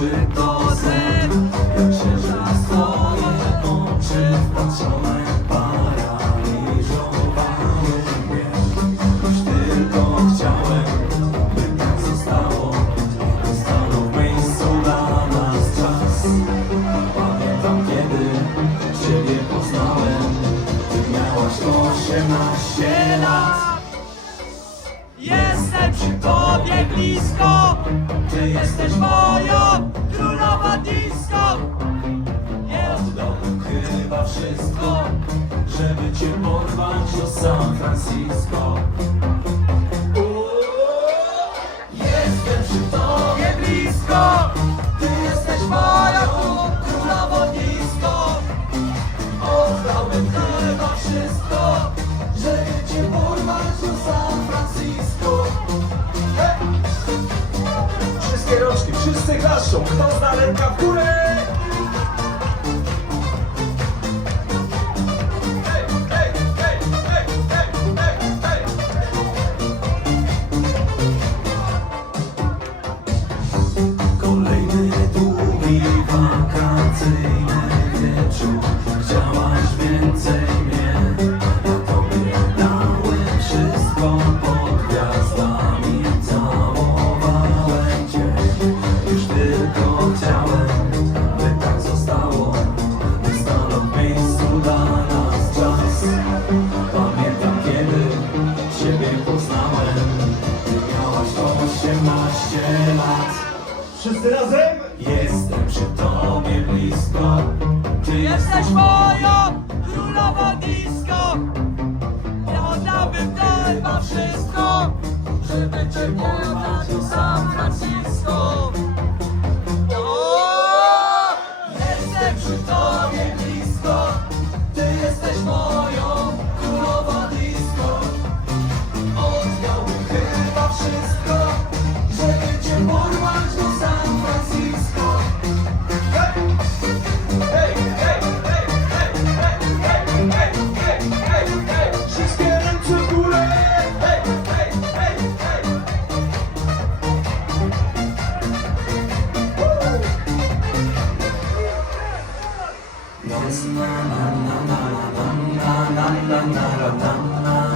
czy to sen Jak księżyc twoje oczy wpatrzone paraliżowały mnie Już tylko chciałem, by tak zostało. Zostało miejscu dla nas czas. Pamiętam kiedy Ciebie poznałem. Ty miałaś 18 lat. Jestem przy tobie blisko. Ty jesteś moją Nie Oddałbym chyba wszystko Żeby cię porwać do San Francisco. Jestem przy klaszczą, kto z daleka w górę? Kolejny długi wakacyjny wieczór. Chciałaś więcej poznałem Ty miałaś 18 lat. Wszyscy razem? Jestem przy tobie blisko. Ty Jesteś moją królową disco. Ja oddałbym chyba wszystko Żeby cię porwać do San Francisco! Jestem przy tobie blisko. Ty jesteś moją hej Na na na na na na na na na na na